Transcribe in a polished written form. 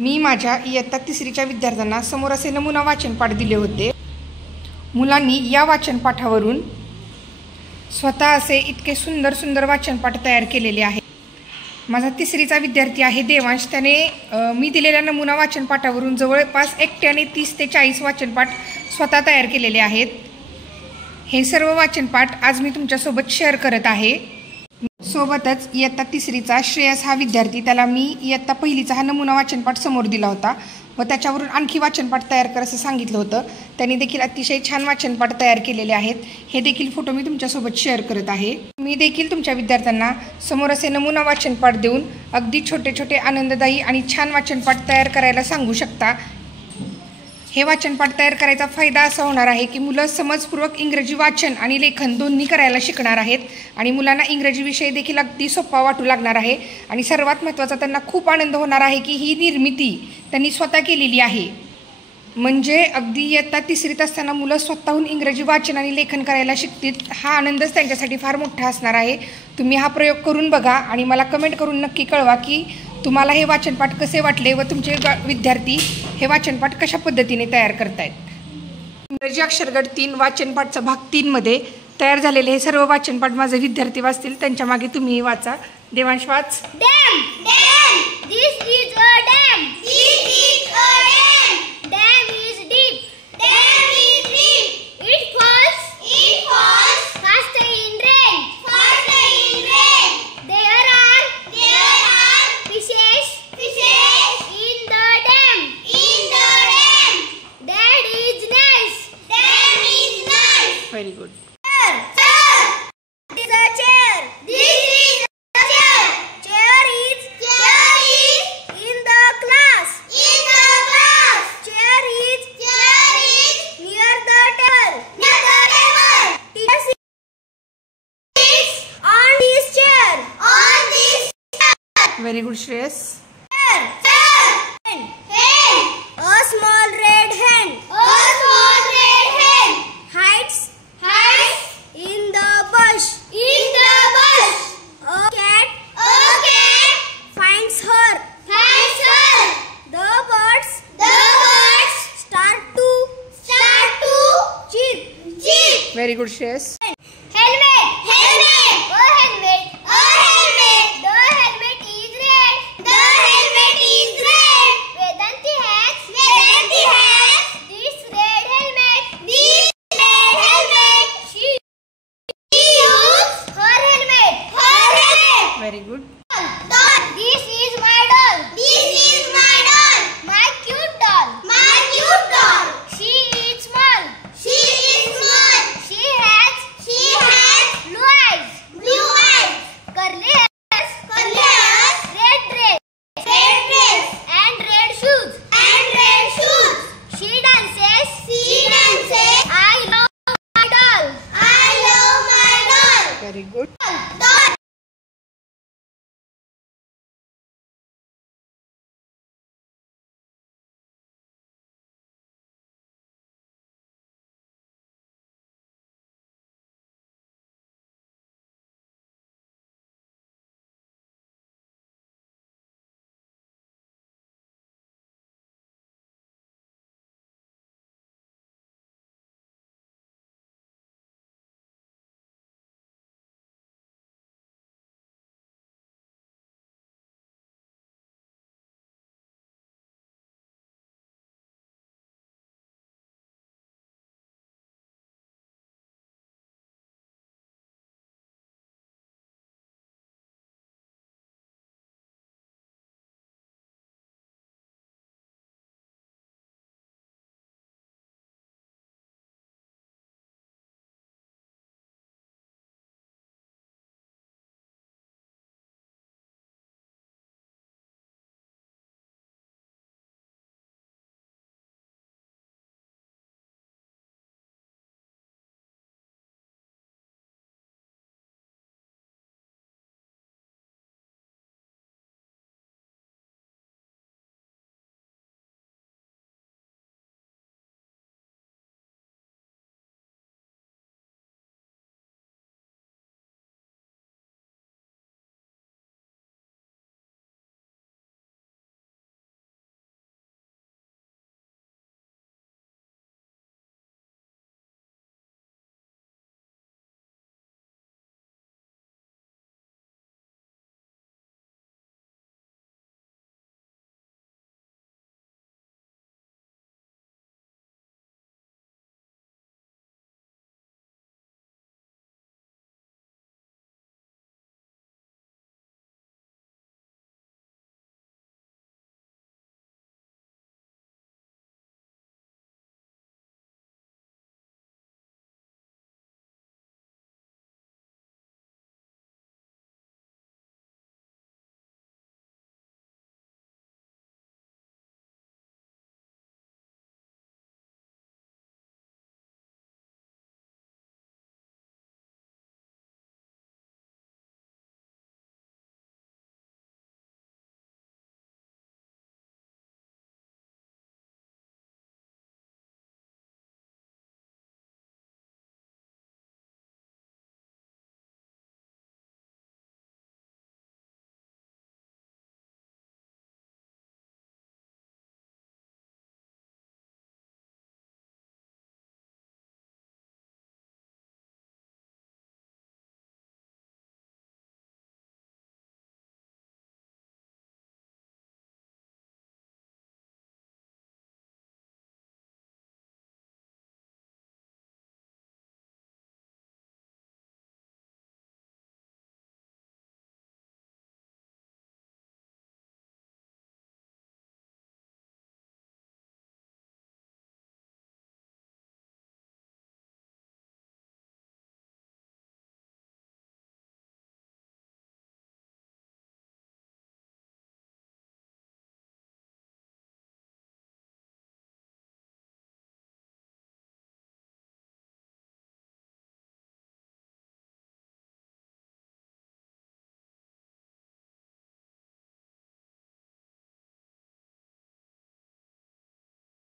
मी माझ्या इयत्ता तिसरीच्या विद्यार्थ्यांना समोर असे नमुना वाचनपाठ दिले होते। मुलांनी या वाचनपाठावरून स्वतः असे इतके सुंदर सुंदर वाचनपाठ तयार केलेले आहे। माझा तिसरीचा विद्यार्थी आहे देवांश, त्याने मी दिलेल्या नमुना वाचनपाठावरून जवळपास एकट्याने 30 ते 40 वाचनपाठ स्वतः तयार केलेले आहेत। हे सर्व वाचनपाठ आज मी तुमच्यासोबत शेअर करत आहे। सोबतच इयत्ता तिसरीचा श्रेयस हा विद्यार्थी, त्याला मी इयत्ता पहिलीचा हा नमुना वाचनपाठ समोर दिला होता व त्याच्यावरून आणखी वाचनपाठ तयार कर असं सांगितलं होतं। त्यांनी देखील अतिशय छान वाचनपाठ तयार केलेले आहेत। हे देखील फोटो मी तुमच्यासोबत शेअर करत आहे। मी देखील तुमच्या विद्यार्थ्यांना समोर असे नमुना वाचनपाठ देऊन अगदी छोटे छोटे आनंददायी आणि छान वाचनपाठ तयार करायला सांगू शकता। हे वाचनपाठ तयार करायचा फायदा असा होणार आहे की मुलं समजपूर्वक इंग्रजी वाचन आणि लेखन दोन्ही करायला शिकणार आहेत आणि मुलांना इंग्रजी विषय देखील अगदी सोपा वाटू लागणार आहे आणि सर्वात महत्त्वाचा त्यांना खूप आनंद होणार आहे की ही निर्मिती त्यांनी स्वतः केलेली आहे। म्हणजे अगदी इयत्ता तिसरीत असताना मुलं स्वतःहून इंग्रजी वाचन आणि लेखन करायला शिकतील, हा आनंदच त्यांच्यासाठी फार मोठा असणार आहे। तुम्ही हा प्रयोग करून बघा आणि मला कमेंट करून नक्की कळवा की तुम्हाला हे वाचनपाठ कसे वाटले व तुमचे विद्यार्थी हे वाचनपाठ कशा पद्धतीने तयार करतायत। इंग्रजी अक्षरगट 3 वाचनपाठचा भाग 3 मध्ये तयार झालेले हे सर्व वाचनपाठ माझे विद्यार्थी वाचतील, त्यांच्या मागे तुम्हीही वाचा। देवांश वाच। Dam dam this is a dam, this is a dam, dam is deep, dam is deep, it falls fast in rain, fast in rain, there are fishes in the dam, that is nice, very good. this is a chair, chair is in the class, chair is near the table, teacher sits on this chair, very good Shreyas. hen, a small red hen, hides in the bush, a cat finds her, the birds start to chirp, very good Shreyas.